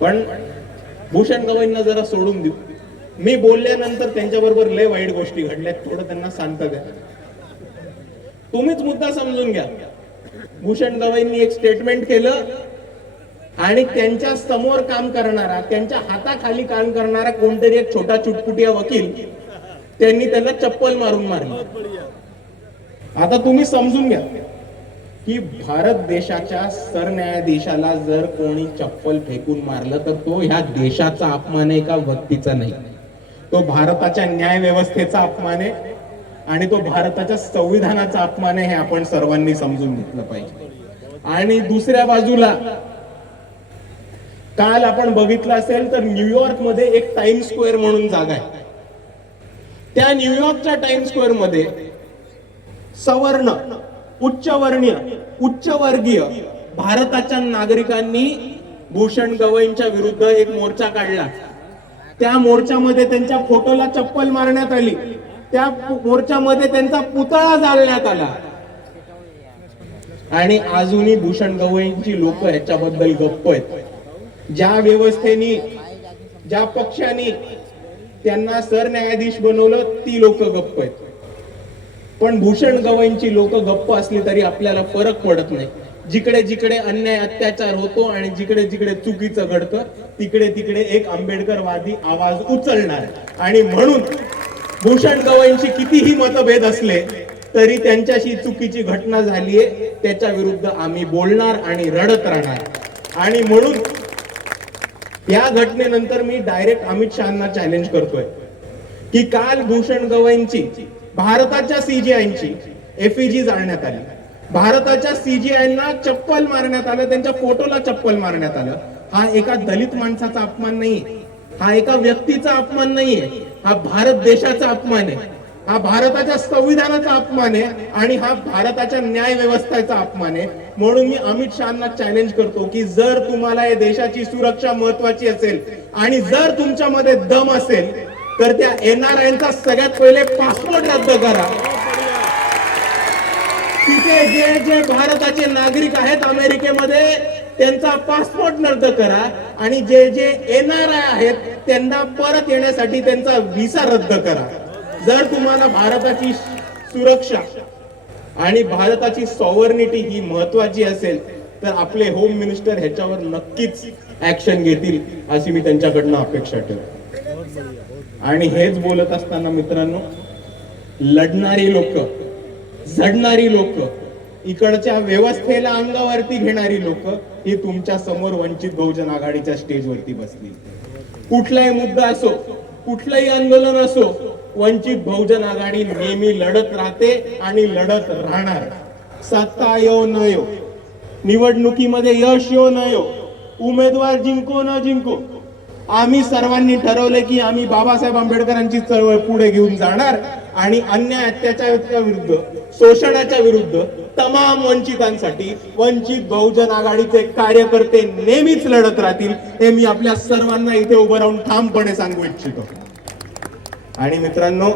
पण भूषण गवईंना जरा सोडून देऊ. मी बोलल्यानंतर त्यांच्याबरोबर लय वाईट गोष्टी घडल्या थोडं त्यांना शांत द्या तुम्हीच मुद्दा समजून घ्या. भूषण गवईंनी एक स्टेटमेंट केलं आणि त्यांच्यासमोर काम करणारा त्यांच्या हाताखाली काम करणारा कोणतरी एक छोटा चुटपुटिया वकील त्यांनी त्यांना चप्पल मारून मारली. आता तुम्ही समजून घ्या. की भारत देशाच्या सरन्यायाधीशाला जर कोणी चप्पल फेकून मारलं तर तो ह्या देशाचा अपमान आहे का व्यक्तीचा नाही? तो भारताच्या न्याय व्यवस्थेचा अपमान आहे आणि तो भारताच्या संविधानाचा अपमान आहे हे आपण सर्वांनी समजून घेतलं पाहिजे. आणि दुसऱ्या बाजूला काल आपण बघितलं असेल तर न्यूयॉर्कमध्ये एक टाइम स्क्वेअर म्हणून जागा आहे. त्या न्यूयॉर्कच्या टाइम स्क्वेअरमध्ये सवर्ण उच्चवर्णीय उच्चवर्गीय भारताच्या नागरिकांनी भूषण गवईंच्या विरुद्ध एक मोर्चा काढला. त्या मोर्चामध्ये त्यांच्या फोटोला चप्पल मारण्यात आली. त्या मोर्चामध्ये त्यांचा पुतळा जाळण्यात आला. आणि अजूनही भूषण गवईंची लोक याच्याबद्दल गप्प आहेत. ज्या व्यवस्थेनी ज्या पक्षाने त्यांना सरन्यायाधीश बनवलं ती लोक गप्प आहेत. पण भूषण गवईंची लोक गप्प असली तरी आपल्याला फरक पडत नाही. जिकडे जिकडे अन्याय अत्याचार होतो आणि जिकडे जिकडे चुकीचं घडतं तिकडे तिकडे एक आंबेडकरवादी आवाज उचलणार. आणि म्हणून भूषण गवईंशी कितीही मतभेद असले तरी त्यांच्याशी चुकीची घटना झालीये त्याच्या विरुद्ध आम्ही बोलणार आणि रडत राहणार. आणि म्हणून या घटनेनंतर मी डायरेक्ट अमित शहाना चॅलेंज करतोय. की काल भूषण गवईंची भारताच्या सीजीआयची एफईजी जाळण्यात आली. भारताच्या सीजीआयना चप्पल मारण्यात आलं त्यांच्या फोटोला चप्पल मारण्यात आलं. हा एका दलित माणसाचा अपमान नाहीये. हा एका व्यक्तीचा अपमान नाहीये. हा भारत देशाचा अपमान आहे. हा भारताच्या संविधानाचा अपमान आहे आणि हा भारताच्या न्याय व्यवस्थेचा अपमान आहे. म्हणून मी अमित शहाना चॅलेंज करतो की जर तुम्हाला या देशाची सुरक्षा महत्वाची असेल आणि जर तुमच्यामध्ये दम असेल तर त्या एनआरआयचा सगळ्यात पहिले पासपोर्ट रद्द करा. तिथे जे जे भारताचे नागरिक आहेत अमेरिकेमध्ये त्यांचा पासपोर्ट रद्द करा आणि जे जे एनआरआय आहेत त्यांना परत येण्यासाठी त्यांचा व्हिसा रद्द करा. जर तुम्हाला भारताची सुरक्षा आणि भारताची सॉवर्निटी ही महत्वाची असेल तर आपले होम मिनिस्टर ह्याच्यावर नक्कीच ऍक्शन घेतील अशी मी त्यांच्याकडनं अपेक्षा ठेवतो. आणि हेच बोलत असताना मित्रांनो लढणारी लोक झडणारी लोक इकडच्या व्यवस्थेला अंगावरती घेणारी लोक ही तुमच्यासमोर वंचित बहुजन आघाडीच्या स्टेजवरती बसली. कुठलाही मुद्दा असो कुठलंही आंदोलन असो वंचित बहुजन आघाडी नेहमी लढत राहते आणि लढत राहणार. सत्ता येऊ न येऊ निवडणुकीमध्ये यश येऊ न येऊ उमेदवार जिंको न जिंको. आम्ही सर्वांनी ठरवले की आम्ही बाबासाहेब आंबेडकरांची चळवळ पुढे घेऊन जाणार आणि अन्याय अत्याचाराच्या विरुद्ध शोषणाच्या विरुद्ध तमाम वंचितांसाठी वंचित बहुजन आघाडीचे कार्यकर्ते नेहमीच लढत राहतील हे मी आपल्या सर्वांना इथे उभं राहून ठामपणे सांगू इच्छितो. आणि मित्रांनो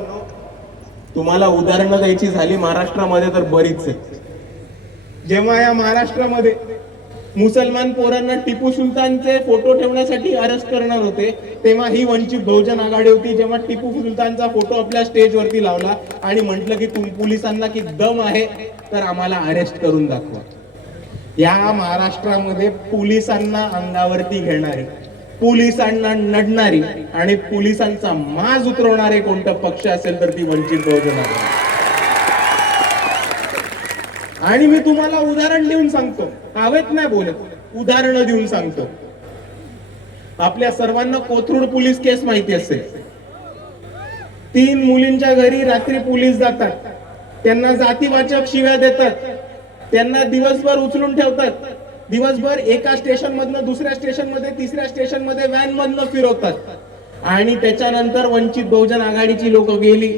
तुम्हाला उदाहरणं द्यायची झाली महाराष्ट्रामध्ये तर बरीच आहे जेव्हा या महाराष्ट्रामध्ये मुसलमान पोरांना टिपू सुलतानचे फोटो ठेवण्यासाठी अरेस्ट करणार होते तेव्हा ही वंचित बहुजन आघाडी होती जेव्हा टिपू सुलतानचा फोटो आपल्या स्टेजवरती लावला आणि म्हटलं की तुम पोलिसांना की दम आहे तर आम्हाला अरेस्ट करून दाखवा. या महाराष्ट्रामध्ये पोलिसांना अंगावरती घेणारी पोलिसांना नडणारी आणि पोलिसांचा माज उतरवणारे कोणतं पक्ष असेल तर ती वंचित बहुजन आघाडी. आणि मी तुम्हाला उदाहरण देऊन सांगतो. हवेत नाही बोलत. उदाहरण देऊन सांगतो. आपल्या सर्वांना कोथरूड पोलीस केस माहिती असेल. तीन मुलींच्या घरी रात्री पोलीस जातात. त्यांना जातीवाचक शिव्या देतात. त्यांना दिवसभर उचलून ठेवतात. दिवसभर एका स्टेशन मधनं दुसऱ्या स्टेशनमध्ये तिसऱ्या स्टेशनमध्ये व्हॅन मधनं फिरवतात. आणि त्याच्यानंतर वंचित बहुजन आघाडीची लोक गेली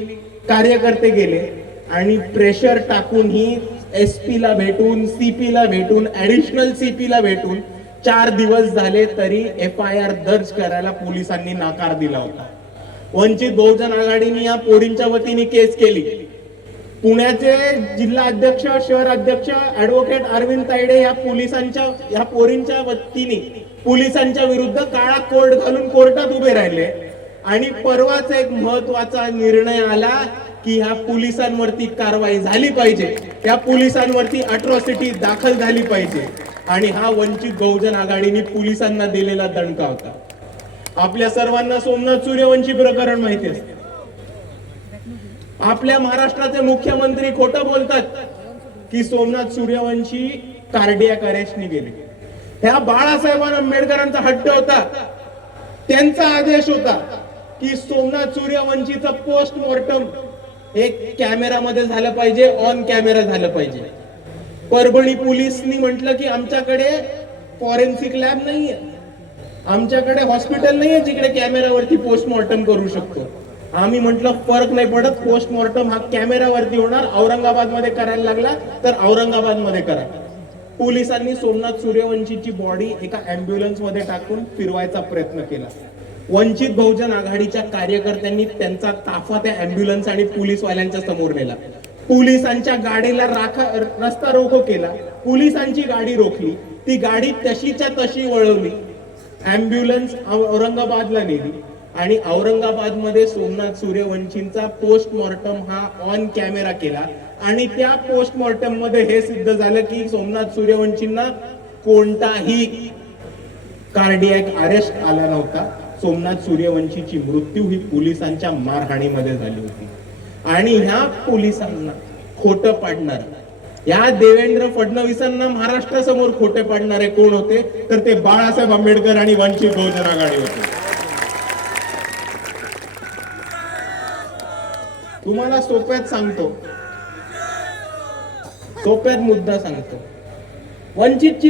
कार्यकर्ते गेले. आणि प्रेशर टाकून ही एसपी ला भेटून सीपी ला भेटून ऍडिशनल सीपी ला भेटून चार दिवस झाले तरी एफ आय आर दर्ज करायला पोलिसांनी नकार दिला होता. वंचित बहुजन आघाडीने या पोरींच्या वतीने केस केली. पुण्याचे जिल्हा अध्यक्ष शहर अध्यक्ष ऍडव्होकेट अरविंद तायडे या पोलिसांच्या या पोरींच्या वतीने पोलिसांच्या विरुद्ध काळा कोर्ट घालून कोर्टात उभे राहिले. आणि परवाच एक महत्त्वाचा निर्णय आला की ह्या पोलिसांवरती कारवाई झाली पाहिजे. त्या पोलिसांवरती अट्रॉसिटी दाखल झाली पाहिजे. आणि हा वंचित बहुजन आघाडीने पोलिसांना दिलेला दणका होता. आपल्या सर्वांना सोमनाथ सूर्यवंशी प्रकरण माहिती असते. आपल्या महाराष्ट्राचे मुख्यमंत्री खोटं बोलतात की सोमनाथ सूर्यवंशी कार्डियाक अरेस्टनी गेले. ह्या बाळासाहेब आंबेडकरांचा हट्ट होता. त्यांचा आदेश होता की सोमनाथ सूर्यवंशीचं पोस्टमॉर्टम हे कॅमेरामध्ये झालं पाहिजे ऑन कॅमेरा झालं पाहिजे. परभणी पोलिसनी म्हटलं की आमच्याकडे फॉरेन्सिक लॅब नाहीये. आमच्याकडे हॉस्पिटल नाहीये जिकडे कॅमेरावरती पोस्टमॉर्टम करू शकतो. आम्ही म्हटलं फरक नाही पडत पोस्टमॉर्टम हा कॅमेरावरती होणार. औरंगाबादमध्ये करायला लागला तर औरंगाबादमध्ये करा. पोलिसांनी सोमनाथ सूर्यवंशीची बॉडी एका अँब्युलन्समध्ये टाकून फिरवायचा प्रयत्न केला. वंचित बहुजन आघाडीच्या कार्यकर्त्यांनी त्यांचा ताफा त्या अँब्युलन्स आणि पोलीसवाल्यांच्या समोर नेला. पोलिसांच्या गाडीला राखा रस्ता रोको केला. पोलिसांची गाडी रोखली. ती गाडी तशीच्या तशी वळवली. अँब्युलन्स औरंगाबादला नेली. आणि औरंगाबादमध्ये सोमनाथ सूर्यवंशींचा पोस्टमॉर्टम हा ऑन कॅमेरा केला. आणि त्या पोस्टमॉर्टममध्ये हे सिद्ध झालं की सोमनाथ सूर्यवंशींना कोणताही कार्डियक अरेस्ट आला नव्हता. सोमनाथ सूर्यवंशीची मृत्यू ही पोलिसांच्या मारहाणीमध्ये झाली होती. आणि ह्या पोलिसांना खोटं पाडणार या देवेंद्र फडणवीसांना महाराष्ट्रासमोर खोटे पाडणारे कोण होते? तर ते बाळासाहेब आंबेडकर आणि वंचित बहुजन आघाडी होते. तुम्हाला सोप्यात सांगतो. सोप्यात मुद्दा सांगतो. वंचितची